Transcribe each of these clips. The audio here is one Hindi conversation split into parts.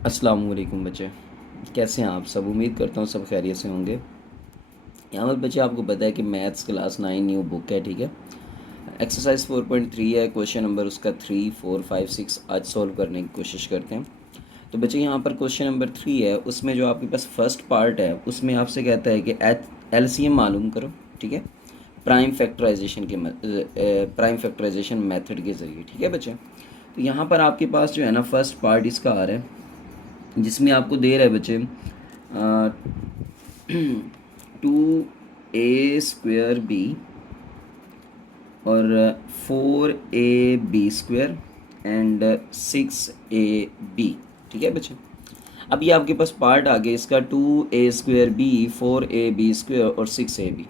अस्सलाम वालेकुम बच्चे, कैसे हैं आप सब। उम्मीद करता हूँ सब खैरियत से होंगे। यहाँ पर बच्चे आपको पता है कि मैथ्स क्लास 9 न्यू बुक है, ठीक है। एक्सरसाइज 4.3 है, क्वेश्चन नंबर उसका 3, 4, 5, 6 आज सॉल्व करने की कोशिश करते हैं। तो बच्चे यहाँ पर क्वेश्चन नंबर 3 है, उसमें जो आपके पास फर्स्ट पार्ट है उसमें आपसे कहता है कि एलसीएम मालूम करो, ठीक है, प्राइम फैक्टराइजेशन मेथड के ज़रिए, ठीक है बच्चे। तो यहाँ पर आपके पास जो है ना फर्स्ट पार्ट इसका आ रहा है, जिसमें आपको दे रहा है बच्चे 2a² b और 4ab² एंड 6ab, ठीक है बच्चे। अब ये आपके पास पार्ट आ गया इसका 2a²b, 4ab² और 6ab।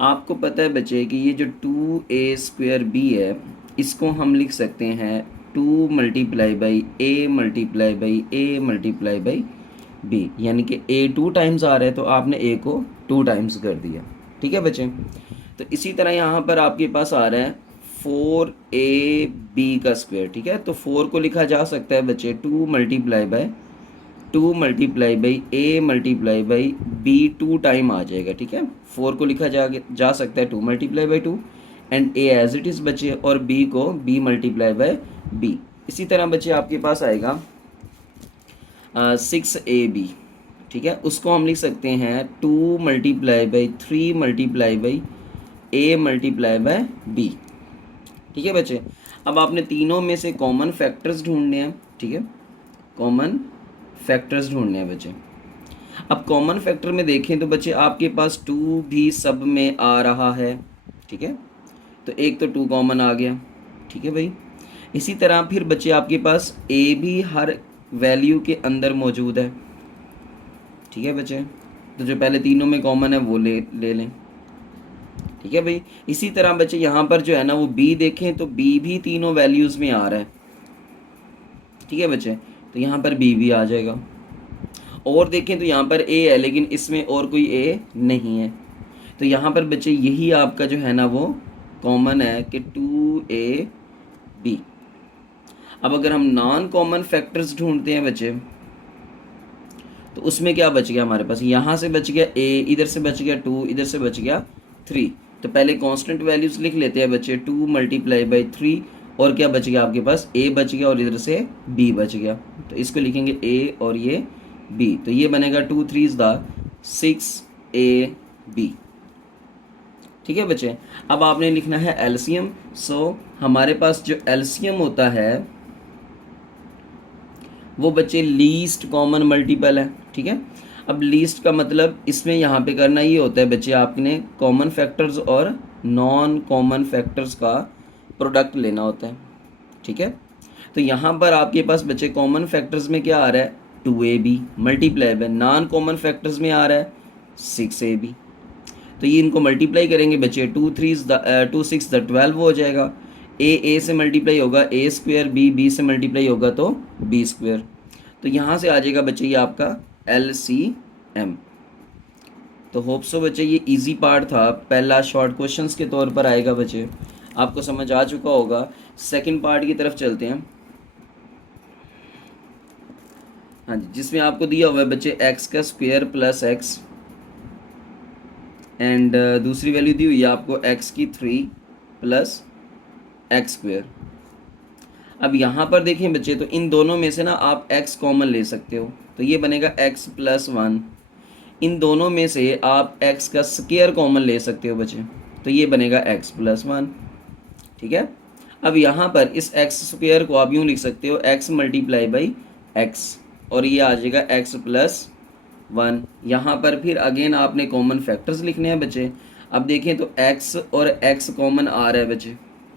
आपको पता है बच्चे कि ये जो 2a² b है इसको हम लिख सकते हैं 2 multiply by A multiply by A multiply by b, यानी कि ए 2 टाइम्स आ रहा है तो आपने ए को 2 टाइम्स कर दिया, ठीक है बच्चे। तो इसी तरह यहाँ पर आपके पास आ रहा है 4ab का स्क्वायर, ठीक है। तो 4 को लिखा जा सकता है बच्चे 2 multiply by A multiply by B 2 time आ जाएगा, ठीक है। 4 को लिखा जा सकता है 2 multiply by 2 and a as it is बचे, और बी को बी मल्टीप्लाई बाई बी। इसी तरह बच्चे आपके पास आएगा 6ab, ठीक है। उसको हम लिख सकते हैं 2 multiply by 3 multiply by A multiply by b, ठीक है बच्चे। अब आपने तीनों में से कॉमन फैक्टर्स ढूंढने हैं, ठीक है, कॉमन फैक्टर्स ढूंढने हैं बच्चे। अब कॉमन फैक्टर में देखें तो बच्चे आपके पास 2 भी सब में आ रहा है, ठीक है। तो एक तो 2 कॉमन आ गया, ठीक है भाई। इसी तरह फिर बच्चे आपके पास ए भी हर वैल्यू के अंदर मौजूद है, ठीक है बच्चे। तो जो पहले तीनों में कॉमन है वो ले ले लें, ठीक है भाई। इसी तरह बच्चे यहाँ पर जो है ना वो बी देखें तो बी भी तीनों वैल्यूज़ में आ रहा है, ठीक है बच्चे। तो यहाँ पर बी भी आ जाएगा। और देखें तो यहाँ पर ए है लेकिन इसमें और कोई ए नहीं है, तो यहाँ पर बच्चे यही आपका जो है ना वो कॉमन है कि 2ab। अब अगर हम नॉन कॉमन फैक्टर्स ढूंढते हैं बच्चे तो उसमें क्या बच गया हमारे पास, यहाँ से बच गया ए, इधर से बच गया 2, इधर से बच गया 3। तो पहले कांस्टेंट वैल्यूज लिख लेते हैं बच्चे 2 मल्टीप्लाई बाई 3, और क्या बच गया आपके पास ए बच गया और इधर से बी बच गया। तो इसको लिखेंगे ए और ये बी, तो ये बनेगा 2 3 6ab, ठीक है बच्चे। अब आपने लिखना है एलसीएम। सो हमारे पास जो एलसीएम होता है वो बच्चे लीस्ट कॉमन मल्टीपल है, ठीक है। अब लीस्ट का मतलब इसमें यहाँ पे करना ये होता है बच्चे, आपने कॉमन फैक्टर्स और नॉन कॉमन फैक्टर्स का प्रोडक्ट लेना होता है, ठीक है। तो यहाँ पर आपके पास बच्चे कॉमन फैक्टर्स में क्या आ रहा है 2ab multiply by, non common factors में आ रहा है 6ab। तो ये इनको मल्टीप्लाई करेंगे बच्चे 2 6 12 हो जाएगा। ए से मल्टीप्लाई होगा a², बी से मल्टीप्लाई होगा तो b²। तो यहाँ से आ जाएगा बच्चे ये आपका LCM। तो होप सो बच्चे ये इजी पार्ट था, पहला शॉर्ट क्वेश्चंस के तौर पर आएगा बच्चे, आपको समझ आ चुका होगा। सेकंड पार्ट की तरफ चलते हैं। हाँ जी, जिसमें आपको दिया हुआ है बच्चे x का स्क्वायर प्लस x एंड दूसरी वैल्यू दी हुई है आपको x की 3 प्लस x²। अब यहाँ पर देखें बच्चे तो इन दोनों में से ना आप x कॉमन ले सकते हो, तो ये बनेगा x प्लस 1। इन दोनों में से आप x का स्क्वायर कॉमन ले सकते हो बच्चे, तो ये बनेगा x प्लस 1, ठीक है। अब यहाँ पर इस x स्क्वायर को आप यूँ लिख सकते हो x मल्टीप्लाई बाई x, और ये आ जाएगा x प्लस 1। यहाँ पर फिर अगेन आपने कॉमन फैक्टर्स लिखने हैं बच्चे। अब देखें तो x और x कॉमन आ रहा है बच्चे,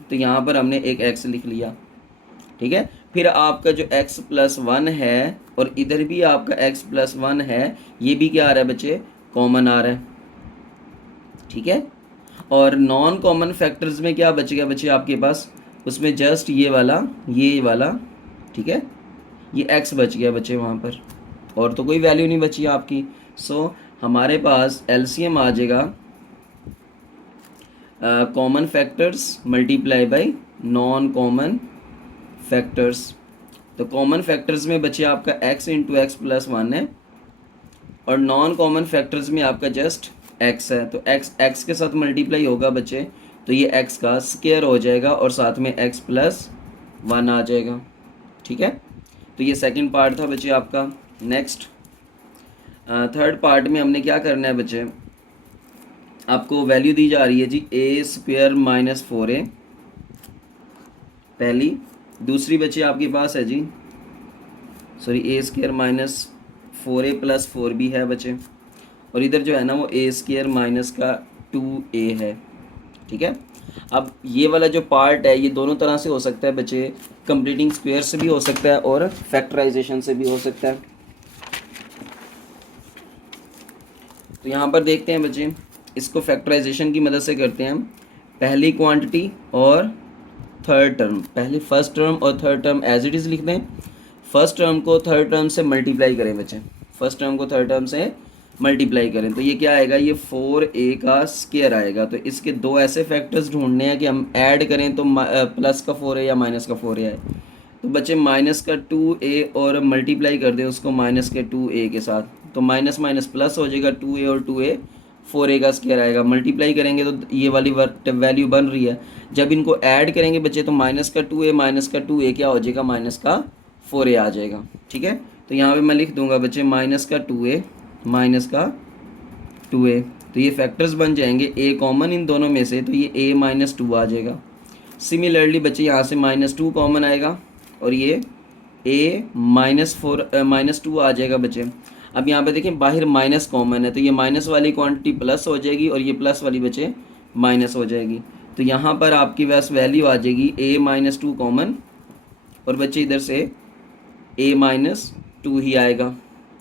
तो यहाँ पर हमने एक x लिख लिया, ठीक है। फिर आपका जो x प्लस 1 है और इधर भी आपका x प्लस 1 है, ये भी क्या आ रहा है बच्चे कॉमन आ रहा है, ठीक है। और नॉन कॉमन फैक्टर्स में क्या बचेगा बच्चे आपके पास, उसमें जस्ट ये वाला, ठीक है, ये x बच गया बच्चे वहाँ पर, और तो कोई वैल्यू नहीं बची आपकी। सो हमारे पास एलसीएम आ जाएगा common factors multiply by non common factors, तो कॉमन फैक्टर्स में बचे आपका x into x plus one है, और नॉन कॉमन फैक्टर्स में आपका जस्ट x है। तो x के साथ मल्टीप्लाई होगा बच्चे, तो ये x का स्क्वायर हो जाएगा और साथ में x प्लस वन आ जाएगा। ठीक है, तो ये सेकंड पार्ट था बच्चे आपका। नेक्स्ट थर्ड पार्ट में हमने क्या करना है बच्चे, आपको वैल्यू दी जा रही है जी ए स्क्वायर माइनस 4a पहली, दूसरी बच्चे आपके पास है जी sorry A square minus 4a plus 4b है बच्चे, और इधर जो है ना वो ए स्क्वायर माइनस का 2a है। ठीक है, अब ये वाला जो पार्ट है ये दोनों तरह से हो सकता है बच्चे, कंप्लीटिंग स्क्वायर से भी हो सकता है और फैक्टराइजेशन से भी हो सकता है। तो यहाँ पर देखते हैं बच्चे, इसको फैक्टराइजेशन की मदद से करते हैं हम। पहली क्वांटिटी और थर्ड टर्म, पहले फर्स्ट टर्म और third term as it is लिख दें। फर्स्ट टर्म को थर्ड टर्म से मल्टीप्लाई करें बच्चे, फर्स्ट टर्म को थर्ड टर्म से मल्टीप्लाई करें तो ये क्या आएगा, ये 4a का स्क्वायर आएगा। तो इसके दो ऐसे फैक्टर्स ढूंढने हैं कि हम ऐड करें तो प्लस का 4a या माइनस का 4a आए। तो बच्चे माइनस का 2a और मल्टीप्लाई कर दें उसको माइनस के 2a के साथ, तो माइनस माइनस प्लस हो जाएगा, 2a और 2a 4a का स्क्वायर आएगा। मल्टीप्लाई करेंगे तो ये वाली वैल्यू बन रही है। जब इनको ऐड करेंगे बच्चे तो माइनस का 2a माइनस का 2a क्या हो जाएगा, माइनस का 4a आ जाएगा। ठीक है, तो यहाँ पे मैं लिख दूंगा बच्चे माइनस का 2a माइनस का 2a, तो ये फैक्टर्स बन जाएंगे a कॉमन इन दोनों में से, तो ये a माइनस 2 आ जाएगा। सिमिलरली बच्चे यहाँ से माइनस 2 कॉमन आएगा और ये a माइनस 2 आ जाएगा बच्चे। अब यहाँ पे देखें बाहर माइनस कॉमन है, तो ये माइनस वाली क्वांटिटी प्लस हो जाएगी और ये प्लस वाली बच्चे माइनस हो जाएगी। तो यहाँ पर आपकी वैस वैल्यू आ जाएगी a माइनस 2 कॉमन, और बच्चे इधर से a माइनस 2 ही आएगा।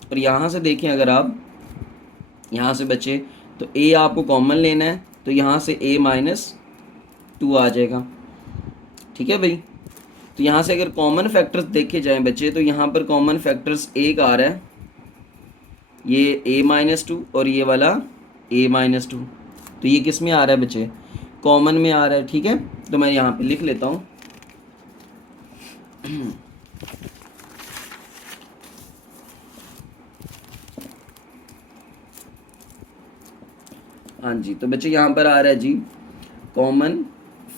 और यहाँ से देखें अगर आप यहाँ से बच्चे तो a आपको कॉमन लेना है, तो यहाँ से a माइनस 2 आ जाएगा। ठीक है भाई, तो यहाँ से अगर कॉमन फैक्टर्स देखे जाएं बच्चे तो यहाँ पर कॉमन फैक्टर्स एक आ रहा है, ये a माइनस 2 और ये वाला a माइनस 2, तो ये किस में आ रहा है बच्चे, कॉमन में आ रहा है। ठीक है, तो मैं यहाँ पे लिख लेता हूँ हाँ जी, तो बच्चे यहाँ पर आ रहा है जी कॉमन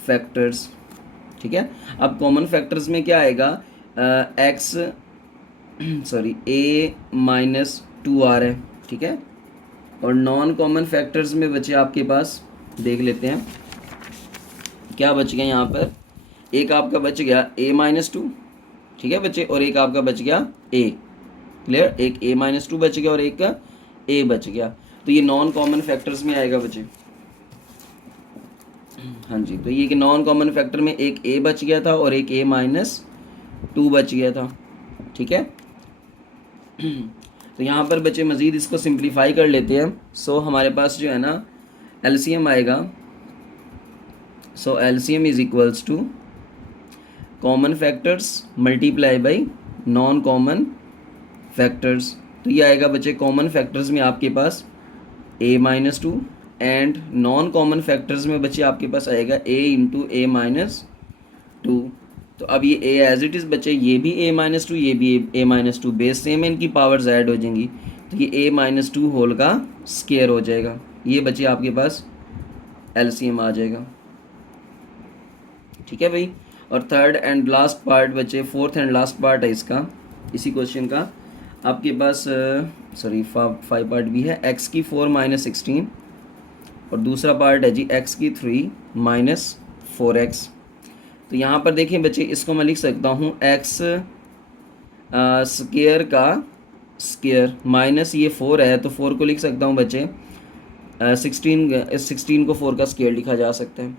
फैक्टर्स। ठीक है, अब कॉमन फैक्टर्स में क्या आएगा, एक्स सॉरी a माइनस 2 आ रहा है। ठीक है, और नॉन कॉमन फैक्टर्स में बचे आपके पास देख लेते हैं क्या बच गया। यहाँ पर एक आपका बच गया a माइनस 2, ठीक है बच्चे, और एक आपका बच गया a, क्लियर, एक a माइनस 2 बच गया और एक का a बच गया। तो ये नॉन कॉमन फैक्टर्स में आएगा बच्चे। हाँ जी, तो ये कि नॉन कॉमन फैक्टर में एक a बच गया था और एक a माइनस 2 बच गया था। ठीक है, तो यहाँ पर बच्चे मज़ीद इसको सिंप्लीफाई कर लेते हैं। सो हमारे पास जो है ना एलसीएम आएगा, so LCM is equals to common factors multiply by non common factors. तो ये आएगा बच्चे कॉमन फैक्टर्स में आपके पास a minus 2 and non common factors में बच्चे आपके पास आएगा a इंटू a माइनस 2। तो अब ये a एज इट इज़ बच्चे, ये भी a माइनस 2 ये भी a माइनस 2, बेस सेम है, इनकी पावर्स ऐड हो जाएंगी, तो ये a माइनस 2 होल का स्क्वायर हो जाएगा। ये बच्चे आपके पास एलसीएम आ जाएगा। ठीक है भाई, और थर्ड एंड लास्ट पार्ट बच्चे, फोर्थ एंड लास्ट पार्ट है इसका, इसी क्वेश्चन का आपके पास सॉरी 5 पार्ट भी है, x की 4 माइनस 16 और दूसरा पार्ट है जी x की 3 माइनस 4x। तो यहाँ पर देखें बच्चे, इसको मैं लिख सकता हूँ x स्क्वायर का स्क्वायर माइनस ये 4 है, तो 4 को लिख सकता हूँ बच्चे 16 को 4 का स्क्वायर लिखा जा सकता है।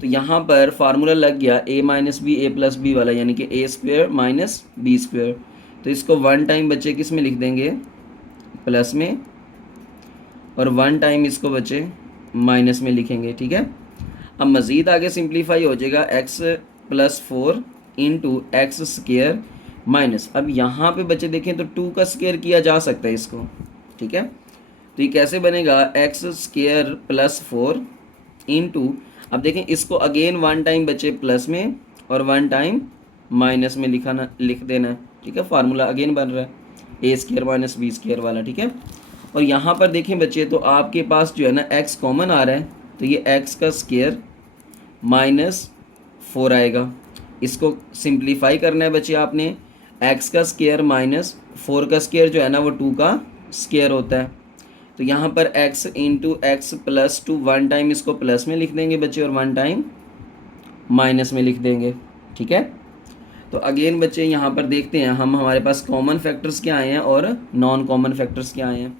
तो यहाँ पर फार्मूला लग गया a minus B A plus b वाला, यानी कि a square minus b square. तो इसको 1 टाइम बच्चे किस में लिख देंगे, प्लस में, और 1 टाइम इसको बच्चे माइनस में लिखेंगे। ठीक है, अब मज़ीद आगे सिंप्लीफाई हो जाएगा x plus 4 into X square minus, अब यहाँ पे बच्चे देखें तो 2 का स्क्वायर किया जा सकता है इसको। ठीक है, तो ये कैसे बनेगा, एक्स स्क्वायर प्लस 4 इंटू, अब देखें इसको अगेन 1 टाइम बच्चे प्लस में और 1 टाइम माइनस में लिख देना है, ठीक है। फार्मूला अगेन बन रहा है a square minus b square वाला, ठीक है। और यहाँ पर देखें बच्चे तो आपके पास जो है ना एक्स कॉमन आ रहा है, तो ये एक्स का स्क्वायर माइनस 4 आएगा। इसको सिंप्लीफाई करना है बच्चे आपने, एक्स का स्क्वायर माइनस 4 का स्क्वायर जो है ना वो 2 का स्क्वायर होता है। तो यहाँ पर x into x plus 2 one time इसको प्लस में लिख देंगे बच्चे और वन टाइम माइनस में लिख देंगे, ठीक है। तो अगेन बच्चे यहाँ पर देखते हैं हम, हमारे पास कॉमन फैक्टर्स क्या आए हैं और नॉन कॉमन फैक्टर्स क्या आए हैं।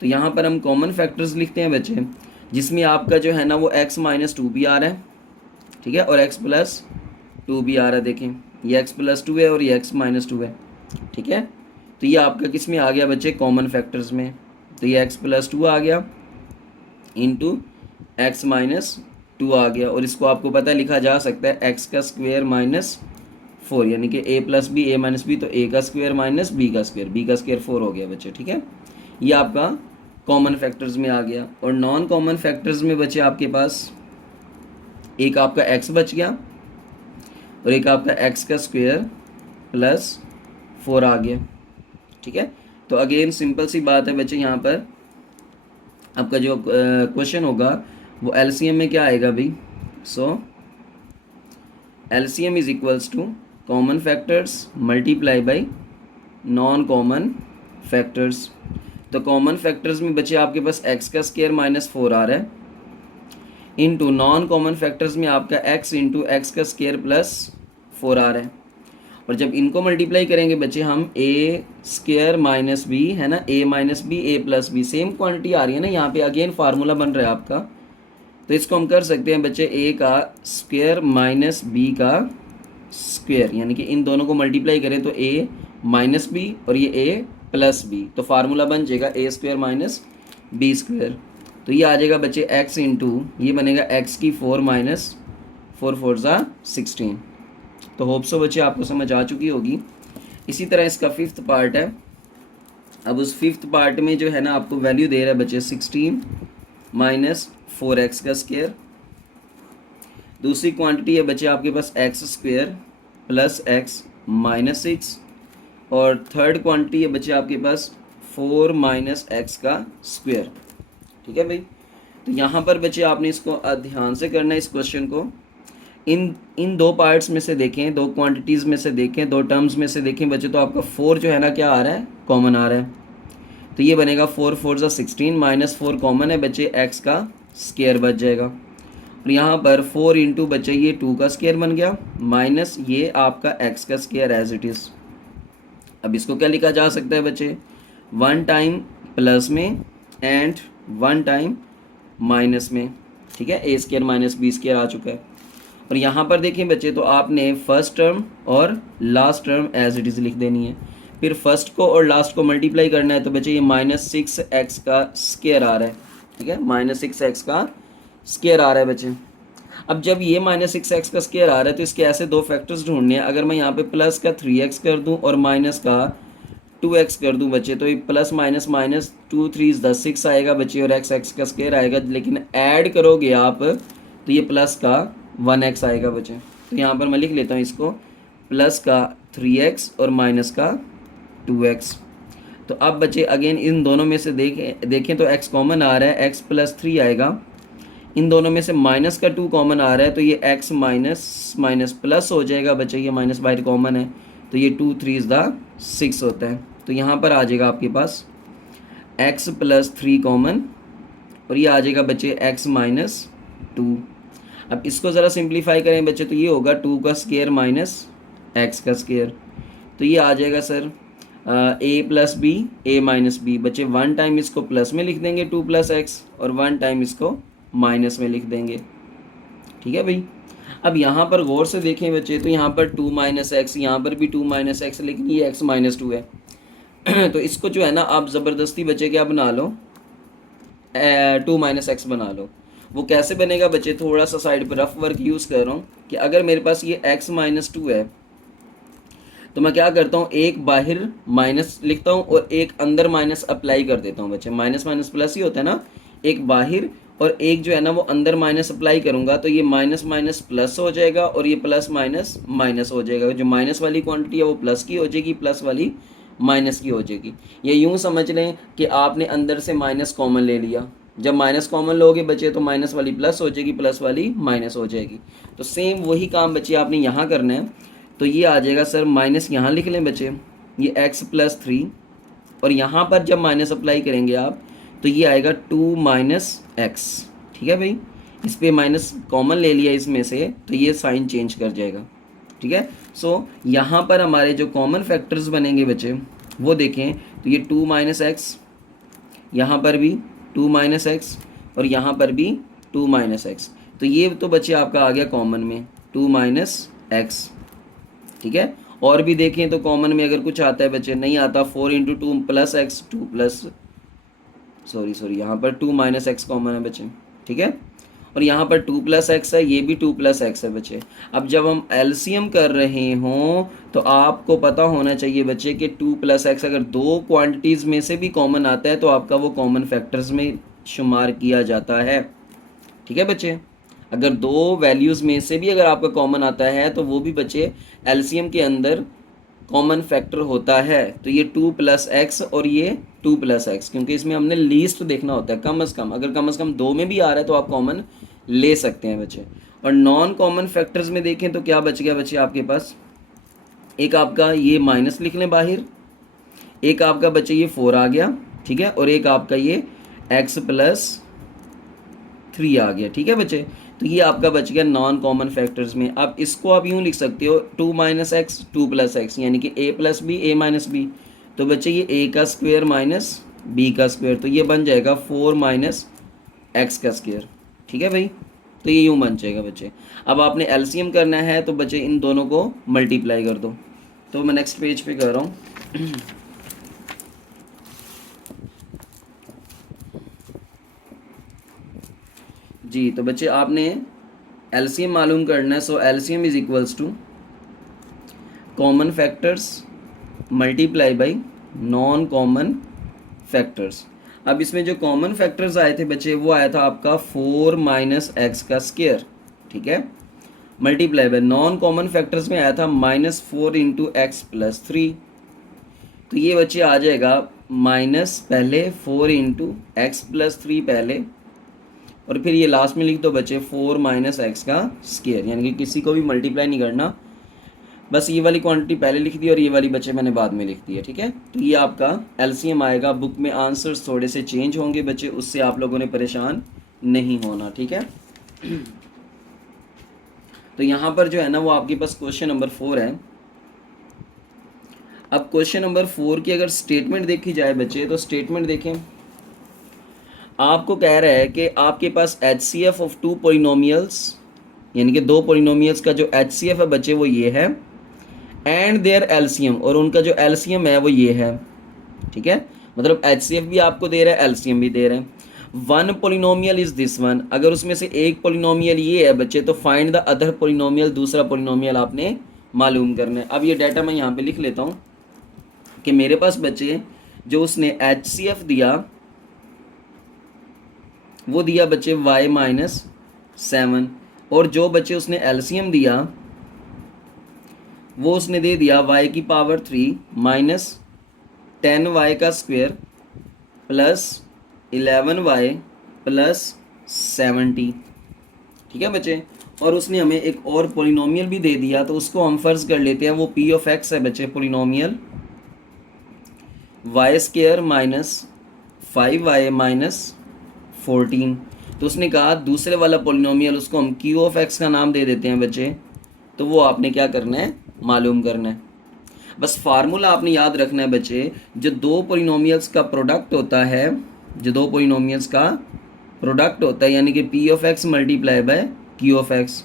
तो यहाँ पर हम कॉमन फैक्टर्स लिखते हैं बच्चे, जिसमें आपका जो है ना वो x माइनस 2 भी आ रहा है, ठीक है, और x प्लस 2 भी आ रहा है। देखें ये x प्लस 2 है और ये x माइनस 2 है, ठीक है। तो ये आपका किस में आ गया बच्चे, कॉमन फैक्टर्स में। तो ये x प्लस 2 आ गया इंटू एक्स माइनस 2 आ गया, और इसको आपको पता है लिखा जा सकता है x का स्क्वायर माइनस 4, यानी कि a plus b a minus b, तो a का स्क्वायर माइनस b का स्क्वायर 4 हो गया बच्चे, ठीक है। ये आपका कॉमन फैक्टर्स में आ गया। और नॉन कॉमन फैक्टर्स में बचे आपके पास एक आपका x बच गया और एक आपका x का स्क्वायर प्लस 4 आ गया, ठीक है। तो अगेन सिंपल सी बात है बच्चे, यहाँ पर आपका जो क्वेश्चन होगा वो एलसीएम में क्या आएगा भाई। So LCM is equals to common factors multiply by non common factors. तो कॉमन फैक्टर्स में बचे आपके पास x का स्क्वायर माइनस 4 आ रहा है, इंटू नॉन कॉमन फैक्टर्स में आपका x इंटू एक्स का स्क्वायर प्लस 4 आ रहा है। और जब इनको मल्टीप्लाई करेंगे बच्चे हम a स्क्वायर माइनस बी है ना, a minus B A plus B, same quantity आ रही है ना यहाँ पे, अगेन फार्मूला बन रहा है आपका। तो इसको हम कर सकते हैं बच्चे a का स्क्वायर माइनस बी का स्क्वायर, यानी कि इन दोनों को मल्टीप्लाई करें तो a माइनस बी और ये a प्लस बी, तो फार्मूला बन जाएगा a square minus b square. तो ये आ जाएगा बच्चे x इंटू ये बनेगा x की 4 माइनस 4 4 ज़ा 16। तो होप सो बच्चे आपको समझ आ चुकी होगी। इसी तरह इसका 5th पार्ट है। अब उस 5th पार्ट में जो है ना आपको वैल्यू दे रहा है बच्चे 16 माइनस 4x का स्क्वायर। दूसरी क्वांटिटी है बच्चे आपके पास x square plus x minus 6, और थर्ड क्वांटिटी है बच्चे आपके पास 4 माइनस एक्स का स्क्वायर, ठीक है भाई। तो यहाँ पर बच्चे आपने इसको ध्यान से करना है इस क्वेश्चन को। इन दो पार्ट्स में से देखें, दो क्वांटिटीज़ में से देखें, दो टर्म्स में से देखें बच्चे, तो आपका 4 जो है ना क्या आ रहा है, कॉमन आ रहा है। तो ये बनेगा 4 4 ज़ा 16 माइनस 4 कॉमन है बच्चे, एक्स का स्क्वायर बच जाएगा। और यहाँ पर 4 इंटू बच्चे ये 2 का स्क्वायर बन गया माइनस ये आपका एक्स का स्क्वायर एज इट इज़। अब इसको क्या लिखा जा सकता है बच्चे, 1 टाइम प्लस में एंड 1 टाइम माइनस में, ठीक है। A square minus b square आ चुका है। और यहाँ पर देखें बच्चे तो आपने फर्स्ट टर्म और last term as it is लिख देनी है, फिर फर्स्ट को और लास्ट को मल्टीप्लाई करना है। तो बच्चे ये माइनस 6x का स्क्वायर आ रहा है, ठीक है, माइनस 6x का स्क्वायर आ रहा है बच्चे। अब जब ये माइनस 6x का स्क्वायर आ रहा है तो इसके ऐसे दो फैक्टर्स ढूंढने हैं। अगर मैं यहाँ पे प्लस का 3x कर दूँ और माइनस का 2x कर दूँ बच्चे, तो ये प्लस माइनस माइनस 2 3 10 6 आएगा बच्चे, और x का स्क्वायर आएगा। लेकिन ऐड करोगे आप तो ये प्लस का 1x आएगा बच्चे। तो यहाँ पर मैं लिख लेता हूँ इसको, प्लस का 3x और माइनस का 2x। तो अब बच्चे अगेन इन दोनों में से देखें तो x कॉमन आ रहा है, x प्लस 3 आएगा। इन दोनों में से माइनस का 2 कॉमन आ रहा है, तो ये x माइनस माइनस प्लस हो जाएगा बच्चे, ये माइनस बाहर कॉमन है, तो ये 2 3 ज़ा 6 होता है। तो यहाँ पर आ जाएगा आपके पास x प्लस 3 कॉमन, और ये आ जाएगा बच्चे x माइनस 2। अब इसको ज़रा सिंप्लीफाई करें बच्चे, तो ये होगा 2 का स्क्वायर माइनस एक्स का स्क्वायर। तो ये आ जाएगा sir a plus b a minus b बच्चे। 1 टाइम इसको प्लस में लिख देंगे 2 प्लस एक्स, और 1 टाइम इसको माइनस में लिख देंगे, ठीक है भाई। अब यहाँ पर गौर से देखें बच्चे, तो यहाँ पर 2 माइनस एक्स, यहाँ पर भी 2 माइनस एक्स, लेकिन ये x माइनस 2 है। तो इसको जो है ना आप ज़बरदस्ती बच्चे क्या बना लो, 2 माइनस एक्स बना लो। वो कैसे बनेगा बच्चे, थोड़ा सा साइड पर रफ वर्क यूज़ कर रहा हूँ कि अगर मेरे पास ये x माइनस 2 है तो मैं क्या करता हूँ, एक बाहर माइनस लिखता हूँ और एक अंदर माइनस अप्लाई कर देता हूँ बच्चे। माइनस माइनस प्लस ही होता है ना, एक बाहर और एक जो है ना वो अंदर माइनस अप्लाई करूँगा तो ये माइनस माइनस प्लस हो जाएगा और ये प्लस माइनस माइनस हो जाएगा। जो माइनस वाली क्वांटिटी है वो प्लस की हो जाएगी, प्लस वाली माइनस की हो जाएगी। ये यूँ समझ लें कि आपने अंदर से माइनस कॉमन ले लिया, जब माइनस कॉमन लोगे बचे तो माइनस वाली प्लस हो जाएगी, प्लस वाली माइनस हो जाएगी। तो सेम वही काम बच्चे आपने यहाँ करना है। तो ये आ जाएगा सर, माइनस यहाँ लिख लें बच्चे, ये x+3 और यहाँ पर जब माइनस अप्लाई करेंगे आप तो ये आएगा 2-x। ठीक है भाई, इस पे माइनस कॉमन ले लिया इसमें से तो ये साइन चेंज कर जाएगा। ठीक है, सो यहाँ पर हमारे जो कॉमन फैक्टर्स बनेंगे बच्चे वो देखें तो ये 2-x, यहाँ पर भी 2-x और यहाँ पर भी 2-x। तो ये तो बच्चे आपका आ गया कॉमन में 2-x। ठीक है, और भी देखें तो कॉमन में अगर कुछ आता है बच्चे, नहीं आता 4×2+x 2+, यहाँ पर 2-x कॉमन है बच्चे। ठीक है, और यहाँ पर 2+x है, ये भी 2+x है बच्चे। अब जब हम एलसीएम कर रहे हों तो आपको पता होना चाहिए बच्चे कि 2+x अगर दो क्वांटिटीज़ में से भी कॉमन आता है तो आपका वो कॉमन फैक्टर्स में शुमार किया जाता है। ठीक है बच्चे, अगर दो वैल्यूज़ में से भी अगर आपका कॉमन आता है तो वो भी बच्चे एलसीएम के अंदर कॉमन फैक्टर होता है। तो ये 2+x और ये 2+x, क्योंकि इसमें हमने लीस्ट देखना होता है, कम से कम दो में भी आ रहा है तो आप कॉमन ले सकते हैं बच्चे। और नॉन कॉमन फैक्टर्स में देखें तो क्या बच गया बच्चे आपके पास, एक आपका ये माइनस लिख लें बाहर, एक आपका बच्चे ये 4 आ गया। ठीक है, और एक आपका ये x+3 आ गया। ठीक है बच्चे, तो ये आपका बच गया नॉन कॉमन फैक्टर्स में। अब इसको आप यूँ लिख सकते हो 2-x 2+x, यानी कि a+b a-b। तो बच्चे ये a का स्क्वायर माइनस b का स्क्वायर, तो ये बन जाएगा 4-x का स्क्वायर। ठीक है भाई, तो ये यूँ बन जाएगा बच्चे। अब आपने एलसीएम करना है तो बच्चे इन दोनों को मल्टीप्लाई कर दो। तो मैं नेक्स्ट पेज पे कर रहा हूँ। जी, तो बच्चे आपने एलसीएम मालूम करना है। So LCM is equals to common factors multiply by non common factors. अब इसमें जो कॉमन फैक्टर्स आए थे बच्चे वो आया था आपका 4-x का स्क्वायर। ठीक है, multiply by non common factors में आया था -4×x+3। तो ये बच्चे आ जाएगा माइनस पहले 4×x+3 पहले और फिर ये लास्ट में लिख दो बच्चे 4-x का स्क्वायर, यानी कि किसी को भी मल्टीप्लाई नहीं करना, बस ये वाली क्वांटिटी पहले लिख दी और ये वाली बच्चे मैंने बाद में लिख दी है। ठीक है, तो ये आपका एलसीएम आएगा। बुक में आंसर्स थोड़े से चेंज होंगे बच्चे, उससे आप लोगों ने परेशान नहीं होना। ठीक है, तो यहाँ पर जो है ना वो आपके पास क्वेश्चन नंबर 4 है। अब क्वेश्चन नंबर 4 की अगर स्टेटमेंट देखी जाए बच्चे तो स्टेटमेंट देखें, आपको कह रहा है कि आपके पास HCF ऑफ 2 पोलिनोमियल्स, यानी कि दो पोलिनोमियल्स का जो HCF है बच्चे वो ये है, एंड देयर एलसीएम, और उनका जो एलसीएम है वो ये है। ठीक है, मतलब HCF भी आपको दे रहा है, एलसीएम भी दे रहा है। One polynomial is this one, अगर उसमें से एक पोलिनोमियल ये है बच्चे तो फाइंड द अदर पोलिनोमियल, दूसरा पोलिनोमियल आपने मालूम करना है। अब ये डाटा मैं यहाँ पे लिख लेता हूँ कि मेरे पास बच्चे जो उसने HCF दिया वो दिया बच्चे y-7, और जो बच्चे उसने एलसीएम दिया वो उसने दे दिया y³ माइनस 10y का स्क्वायर प्लस 11y प्लस 70। ठीक है बच्चे, और उसने हमें एक और पोलिनोमियल भी दे दिया, तो उसको हम फर्ज कर लेते हैं वो p(x) है बच्चे, polynomial y² minus 5y minus 14। तो उसने कहा दूसरे वाला पोलिनोमियल उसको हम q(x) का नाम दे देते हैं बच्चे, तो वो आपने क्या करना है मालूम करना है। बस फार्मूला आपने याद रखना है बच्चे, जो दो पोलिनोमियल्स का प्रोडक्ट होता है, जो दो पोलिनोमियल्स का प्रोडक्ट होता है यानी कि p(x) मल्टीप्लाई बाय q(x),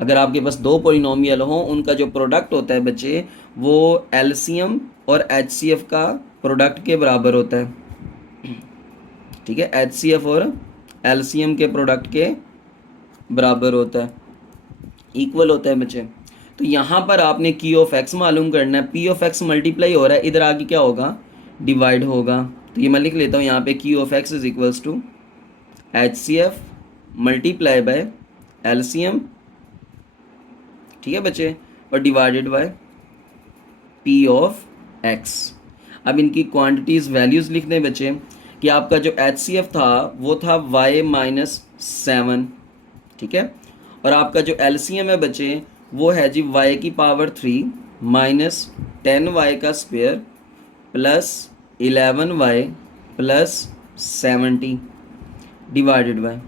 अगर आपके पास दो पोलिनोमियल हो उनका जो प्रोडक्ट होता है बच्चे वो एलसीएम और HCF का प्रोडक्ट के बराबर होता है। ठीक है, HCF और एलसीएम के प्रोडक्ट के बराबर होता है, इक्वल होता है बच्चे। तो यहाँ पर आपने q(x) मालूम करना है, p(x) मल्टीप्लाई हो रहा है, इधर आगे क्या होगा डिवाइड होगा। तो ये मैं लिख लेता हूँ यहाँ पे q(x) is equals to HCF multiply by LCM, ठीक है बच्चे, और divided by P of X। अब इनकी क्वांटिटीज वैल्यूज लिख दें बच्चे कि आपका जो HCF था वो था y-7, ठीक है, और आपका जो LCM है बच्चे वो है जी y³ माइनस 10y का square plus 11y plus 70 divided by,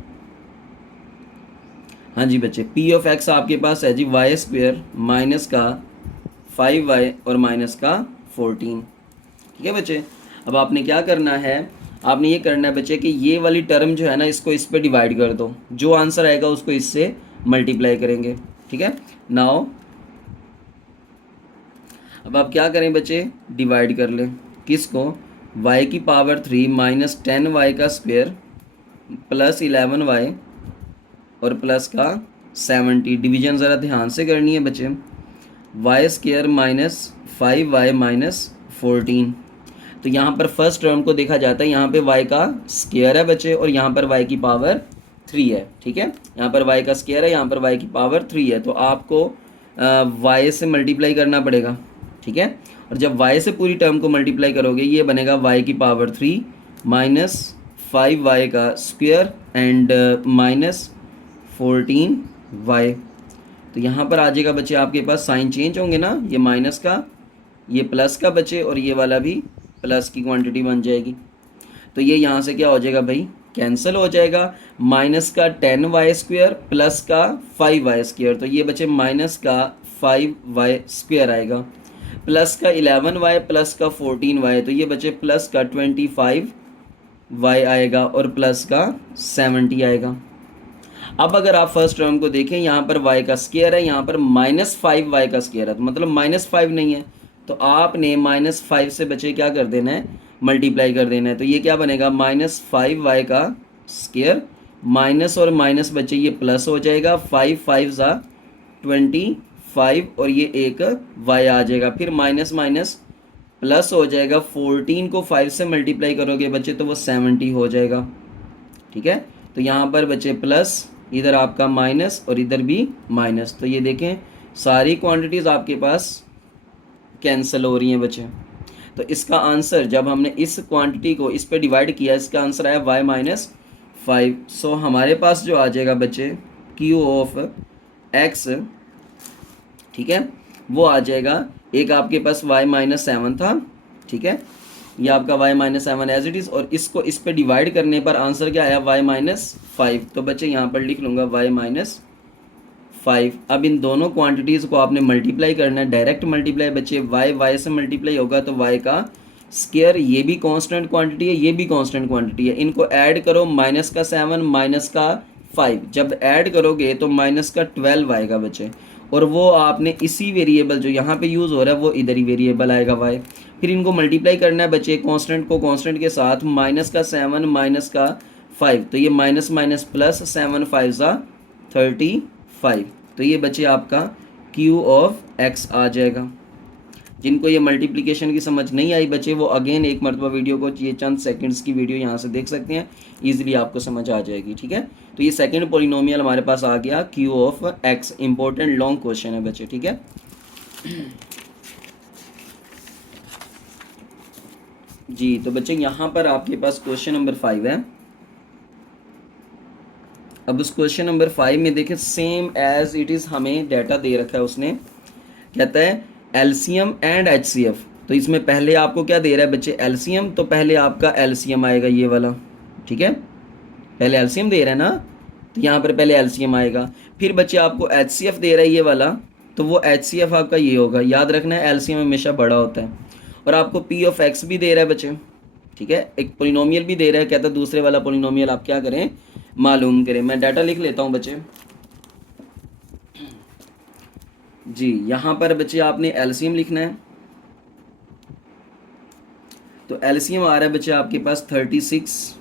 हाँ जी बच्चे, P ऑफ X आपके पास है जी y² माइनस का 5y और माइनस का 14, ठीक है बच्चे। अब आपने क्या करना है, आपने ये करना है बच्चे कि ये वाली टर्म जो है ना इसको इस पे डिवाइड कर दो, जो आंसर आएगा उसको इससे मल्टीप्लाई करेंगे, ठीक है। नाउ अब आप क्या करें बच्चे, डिवाइड कर लें किसको, y³ माइनस 10y का स्क्वायर प्लस 11y और प्लस का 70, डिवीजन ज़रा ध्यान से करनी है बच्चे, y² माइनस 5y माइनस 14। तो यहाँ पर फर्स्ट टर्म को देखा जाता है, यहाँ पे y का स्क्वायर है बच्चे और यहाँ पर y³ है, ठीक है, यहाँ पर y का स्क्वायर है, यहाँ पर y³ है, तो आपको y से मल्टीप्लाई करना पड़ेगा, ठीक है। और जब y से पूरी टर्म को मल्टीप्लाई करोगे ये बनेगा y³ माइनस 5y का स्क्वायर एंड माइनस 14y। तो यहाँ पर आ जाएगा बच्चे आपके पास साइन चेंज होंगे ना, ये माइनस का ये प्लस का बच्चे और ये वाला भी प्लस की क्वांटिटी बन जाएगी। तो ये यहाँ से क्या हो जाएगा भाई, कैंसिल हो जाएगा, माइनस का 10y² प्लस का 5y², तो ये बच्चे माइनस का 5y² आएगा, प्लस का 11y प्लस का 14y, तो ये बच्चे प्लस का 25y आएगा और प्लस का 70 आएगा। अब अगर आप फर्स्ट टर्म को देखें, यहाँ पर y का स्क्वायर है, यहाँ पर माइनस 5y का स्क्वायर है, तो मतलब माइनस 5 नहीं है, तो आपने माइनस 5 से बचे क्या कर देना है, मल्टीप्लाई कर देना है। तो ये क्या बनेगा, माइनस 5y का स्क्वायर माइनस और माइनस बचे ये प्लस हो जाएगा, 5 5 ज़ा 25 और ये एक y आ जाएगा, फिर माइनस माइनस प्लस हो जाएगा, 14 को 5 से मल्टीप्लाई करोगे बच्चे तो वो 70 हो जाएगा, ठीक है। तो यहाँ पर बच्चे प्लस, इधर आपका माइनस और इधर भी माइनस, तो ये देखें सारी क्वांटिटीज़ आपके पास कैंसिल हो रही हैं बच्चे। तो इसका आंसर जब हमने इस क्वांटिटी को इस पे डिवाइड किया, इसका आंसर आया y-5। सो हमारे पास जो आ जाएगा बच्चे Q ऑफ X, ठीक है, वो आ जाएगा, एक आपके पास y-7 था, ठीक है, ये आपका y-7 एज इट इज़, और इसको इस पे डिवाइड करने पर आंसर क्या आया y-5। तो बच्चे यहाँ पर लिख लूँगा y-5। अब इन दोनों क्वांटिटीज़ को आपने मल्टीप्लाई करना है, डायरेक्ट मल्टीप्लाई बच्चे, y से मल्टीप्लाई होगा तो y का स्क्वायर, ये भी कांस्टेंट क्वांटिटी है, ये भी कांस्टेंट क्वांटिटी है, इनको ऐड करो, माइनस का 7 माइनस का 5, जब ऐड करोगे तो माइनस का 12 आएगा बच्चे, और वो आपने इसी वेरिएबल जो यहाँ पे यूज़ हो रहा है वो इधर ही वेरिएबल आएगा y। फिर इनको मल्टीप्लाई करना है बच्चे, कांस्टेंट को कांस्टेंट के साथ, माइनस का 7 माइनस का 5, तो ये माइनस माइनस प्लस, 7 5 ज़ा 35, तो ये बच्चे आपका Q ऑफ X आ जाएगा। जिनको ये मल्टीप्लिकेशन की समझ नहीं आई बच्चे वो अगेन एक मरतबा वीडियो को, ये चंद सेकंड्स की वीडियो यहाँ से देख सकते हैं, ईजिली आपको समझ आ जाएगी, ठीक है। तो ये सेकंड पॉलिनोमियल हमारे पास आ गया Q of X, important long question है बच्चे, ठीक है। जी तो बच्चे यहाँ पर आपके पास क्वेश्चन नंबर 5 है। अब उस क्वेश्चन नंबर 5 में देखें, सेम एज इट इज़ हमें डाटा दे रखा है, उसने कहता है एलसीएम एंड एचसीएफ। तो इसमें पहले आपको क्या दे रहा है बच्चे, एलसीएम, तो पहले आपका एलसीएम आएगा ये वाला, ठीक है, पहले एलसीएम दे रहा है ना, तो यहाँ पर पहले एलसीएम आएगा। फिर बच्चे आपको एचसीएफ दे रहा है ये वाला, तो वो एचसीएफ आपका ये होगा, याद रखना है एलसीएम हमेशा बड़ा होता है। और आपको पी ऑफ एक्स भी दे रहा है बच्चे, ठीक है, एक पोलिनोमियल भी दे रहा है, कहता है दूसरे वाला पोलिनोमियल आप क्या करें, मालूम करें। मैं डाटा लिख लेता हूँ बच्चे। जी यहाँ पर बच्चे आपने एलसीएम लिखना है, तो एलसीएम आ रहा है बच्चे आपके पास 36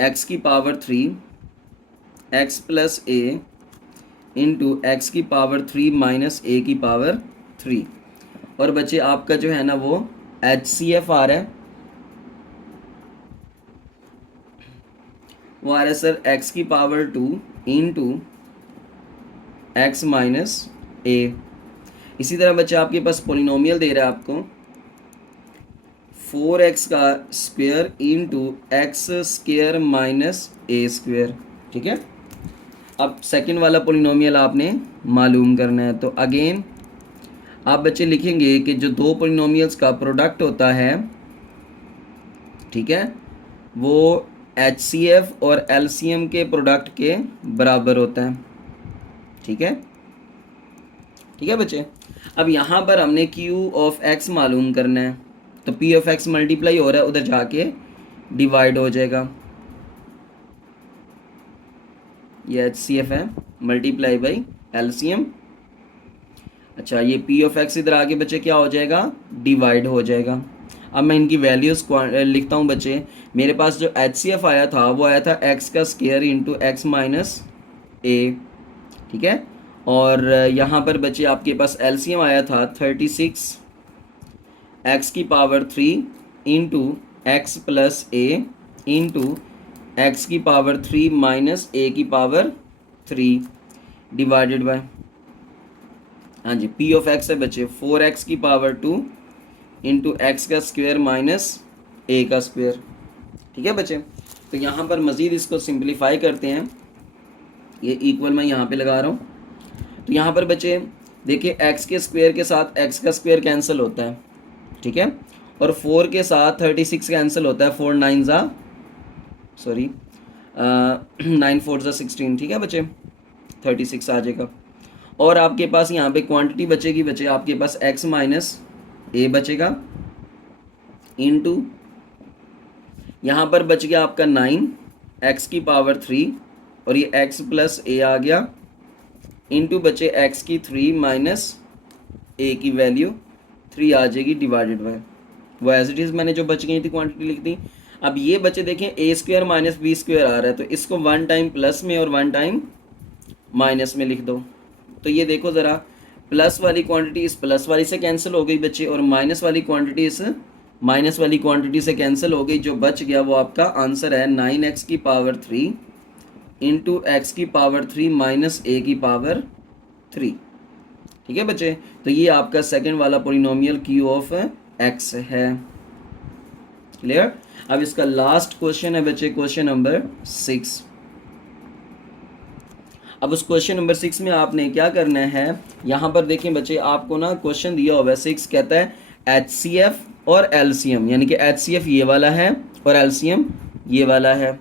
x की power 3 x plus a into x की पावर 3 माइनस a की पावर 3, और बच्चे आपका जो है ना वो HCF आ रहा है, वो आ रहा है सर एक्स की पावर 2 इंटू एक्स माइनस ए। इसी तरह बच्चे आपके पास पोलिनोमियल दे रहा है आपको 4x का square into X square minus A square. ठीक है, अब सेकंड वाला पोलिनोमियल आपने मालूम करना है। तो अगेन आप बच्चे लिखेंगे कि जो दो पोलिनोमियल्स का प्रोडक्ट होता है, ठीक है, वो HCF और LCM के प्रोडक्ट के बराबर होता है। ठीक है, ठीक है बच्चे। अब यहाँ पर हमने Q ऑफ X मालूम करना है, तो P ऑफ X मल्टीप्लाई हो रहा है, उधर जाके डिवाइड हो जाएगा। ये HCF है मल्टीप्लाई बाई LCM। अच्छा, ये P ऑफ X इधर आके बच्चे क्या हो जाएगा, डिवाइड हो जाएगा। अब मैं इनकी वैल्यूज़ लिखता हूँ बच्चे। मेरे पास जो HCF आया था वो आया था x का स्क्वायर इंटू एक्स माइनस ए। ठीक है, और यहाँ पर बच्चे आपके पास LCM आया था 36 x की पावर 3 इंटू एक्स प्लस ए इंटू एक्स की पावर 3 माइनस ए की पावर 3 डिवाइडेड बाय, हाँ जी, P ऑफ X है बच्चे 4x की पावर 2 इंटू एक्स का स्क्वायर माइनस ए का स्क्वायर। ठीक है बच्चे, तो यहाँ पर मज़ीद इसको सिंप्लीफाई करते हैं। ये इक्वल मैं यहाँ पे लगा रहा हूँ। तो यहाँ पर बच्चे देखिए x के स्क्वायर के साथ x का स्क्वायर कैंसिल होता है। ठीक है, और 4 के साथ 36 कैंसिल होता है। 4 9 ज़ा सॉरी 9 4 ज़ा 16। ठीक है बच्चे, 36 आ जाएगा। और आपके पास यहाँ पे क्वांटिटी बचेगी बच्चे, आपके पास x माइनस ए बचेगा इंटू यहाँ पर बच गया आपका 9 एक्स की पावर 3 और ये x प्लस ए आ गया इंटू बचे x की 3 माइनस ए की वैल्यू 3 आ जाएगी डिवाइडेड बाय, वो एज इट इज़ मैंने जो बच गई थी क्वांटिटी लिख दी। अब ये बचे देखें ए स्क्वायर माइनस बी स्क्वायर आ रहा है, तो इसको 1 टाइम प्लस में और 1 टाइम माइनस में लिख दो। तो ये देखो ज़रा, प्लस वाली क्वांटिटी इस प्लस वाली से कैंसिल हो गई बच्चे, और माइनस वाली क्वांटिटी इस माइनस वाली क्वांटिटी से कैंसिल हो गई। जो बच गया वो आपका आंसर है 9x की पावर 3 इंटू एक्स की पावर 3 माइनस ए की पावर 3। ठीक है बच्चे, तो ये आपका सेकंड वाला पोलिनोमियल Q ऑफ X है। क्लियर। अब इसका लास्ट क्वेश्चन है बच्चे, क्वेश्चन नंबर 6। अब उस क्वेश्चन नंबर 6 में आपने क्या करना है, यहाँ पर देखें बच्चे, आपको ना क्वेश्चन दिया हुआ है 6, कहता है HCF और LCM, यानी कि HCF ये वाला है और LCM ये वाला है।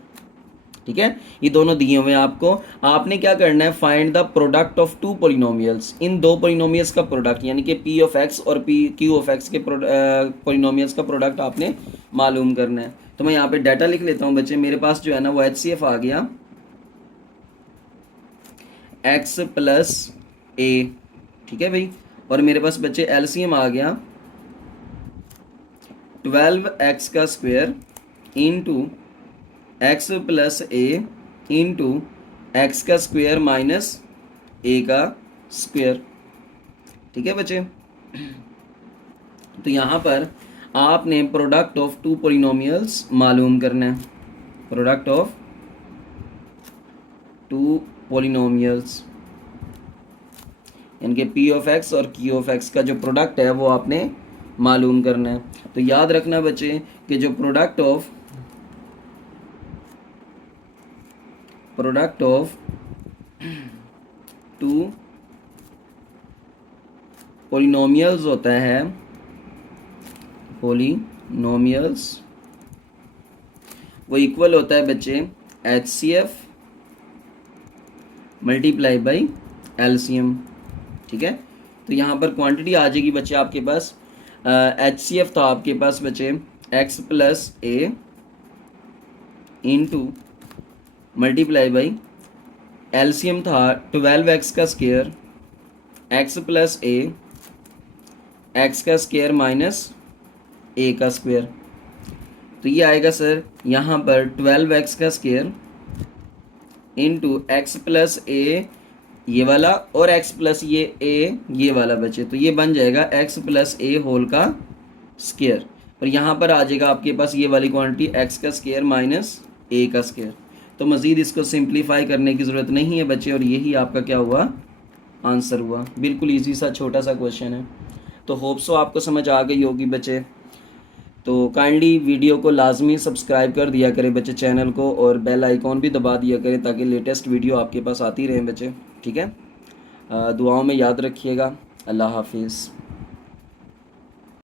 ठीक है, ये दोनों दिए हुए हैं आपको। आपने क्या करना है, find the product of two polynomials. इन दो पोलिनोमियल्स का प्रोडक्ट, यानी कि P ऑफ X और Q ऑफ X के पोलिनोमियल्स का प्रोडक्ट आपने मालूम करना है। तो मैं यहाँ पे डाटा लिख लेता हूँ बच्चे। मेरे पास जो है ना वो HCF आ गया x प्लस ए। ठीक है भाई, और मेरे पास बच्चे LCM आ गया 12x का स्क्वायर इंटू एक्स प्लस ए इंटू एक्स का स्क्वायर माइनस ए का स्क्वायर। ठीक है बच्चे, तो यहाँ पर आपने प्रोडक्ट ऑफ टू पोलिनोमियल्स मालूम करना है। प्रोडक्ट ऑफ टू पोलिनोमियल्स, यानी कि P ऑफ X और Q ऑफ X का जो प्रोडक्ट है वो आपने मालूम करना है। तो याद रखना बच्चे कि जो प्रोडक्ट ऑफ टू पोलिनोमियल्स होता है, पोलिनोमियल्स, वो इक्वल होता है बच्चे HCF मल्टीप्लाई बाई LCM। ठीक है, तो यहाँ पर क्वांटिटी आ जाएगी बच्चे आपके पास, HCF था आपके पास बच्चे x plus A into multiply by LCM था 12x का स्क्वायर x प्लस ए एक्स का स्क्वायर माइनस ए का स्क्वायर। तो ये आएगा सर यहाँ पर 12x का स्क्वायर इंटू एक्स प्लस ए ये वाला और x प्लस ये वाला बचे, तो ये बन जाएगा x प्लस ए होल का स्क्वायर। और यहाँ पर आ जाएगा आपके पास ये वाली क्वांटिटी x का स्क्वायर माइनस ए का स्क्वायर। तो मज़ीद इसको सिंप्लीफाई करने की ज़रूरत नहीं है बच्चे, और यही आपका क्या हुआ, आंसर हुआ। बिल्कुल ईजी सा छोटा सा क्वेश्चन है। तो होप सो आपको समझ आ गई होगी बच्चे। तो काइंडली वीडियो को लाजमी सब्सक्राइब कर दिया करें बच्चे चैनल को, और बेल आइकॉन भी दबा दिया करें ताकि लेटेस्ट वीडियो आपके पास आती रहें बच्चे। ठीक है, दुआओं में याद रखिएगा। अल्लाह हाफिज़।